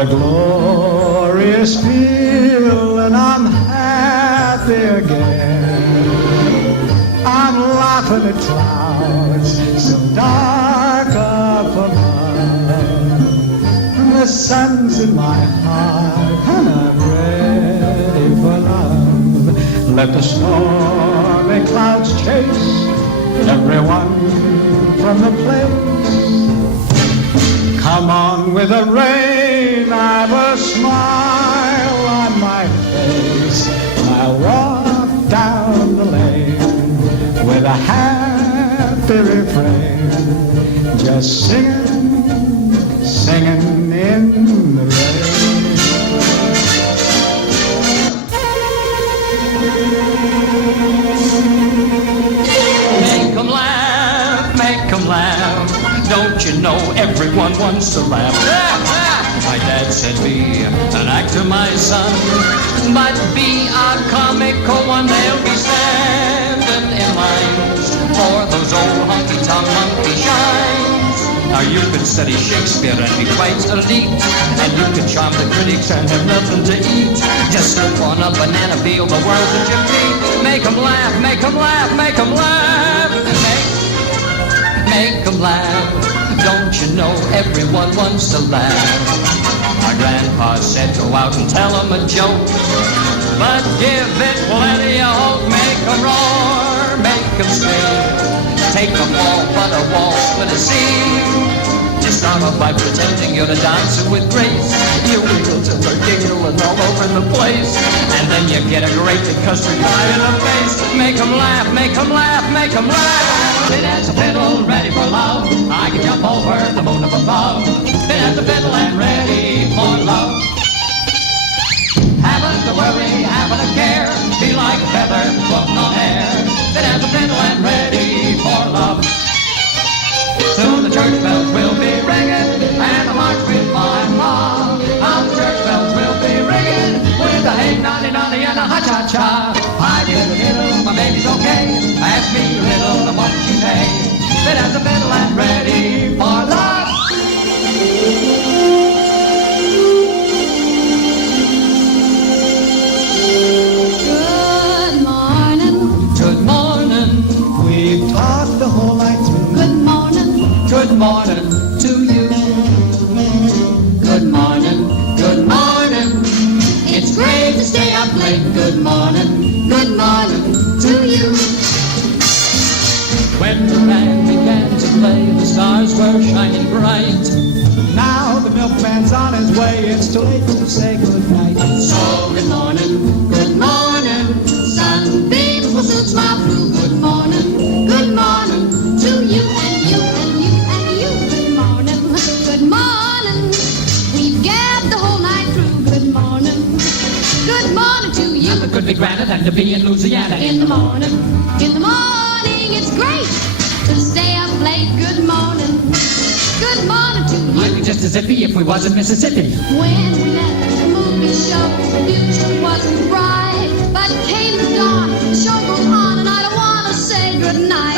a glorious feeling, I'm happy again. I'm laughing at clouds so dark up above. The sun's in my heart and I'm ready for love. Let the stormy clouds chase everyone from the place. Come on with the rain, I've a smile on my face. I'll walk down the lane with a happy refrain, just singing, singing in the rain. Make 'em laugh, make 'em laugh. Don't you know everyone wants to laugh? My dad said be an actor, my son, but be a comical one. They'll be standing in lines for those old honky-tonk monkey shines. Now you could study Shakespeare and be quite elite, and you could charm the critics and have nothing to eat. Just slip on a banana peel the world at your feet. Make 'em laugh, make 'em laugh, make 'em laugh. Make 'em laugh. Don't you know everyone wants to laugh? My grandpa said go out and tell 'em a joke, but give it plenty of hope. Make 'em roar, make 'em scream. Take a fall, but a waltz with a scene. Just start off by pretending you're a dancer with grace. You wiggle till they're giggling all over the place, and then you get a great big custard pie in the face. Make 'em laugh, make 'em laugh, make 'em laugh. Fit as a fiddle, ready for love. I can jump over the moon up above. Fit as a fiddle and ready for love. Haven't to worry, haven't a care. Be like a feather floating on air. Fit as a fiddle and ready for love. Soon the church bells will be ringing, and the march with my mom. How the church bells will be ringing, with a hey nonny nonny and a ha cha cha. I diddle diddle, my baby's okay. Ask me little of what she say. Fit as a fiddle and ready for love. Good morning. Good morning. We've talked the whole night through. Good morning. Good morning to you. Good morning. Good morning. It's great to stay up late. Good morning. Good morning to you. When the band began to play, the stars were shining bright. Now the milkman's on his way, it's too late to say goodnight. So good morning. Good morning. Sunbeams will soon smile through. Good morning. Good morning to you and you and you and you. Good morning. Good morning. We've gabbed the whole night through. Good morning. Good morning to you. Nothing could be grander than to be in Louisiana In the morning. In the morning, it's great to stay up late. Good morning. Good morning to you. I'd be just as iffy if we was in Mississippi. When we left the movie show, the future wasn't bright, but came the dawn, the show goes on, and I don't want to say goodnight.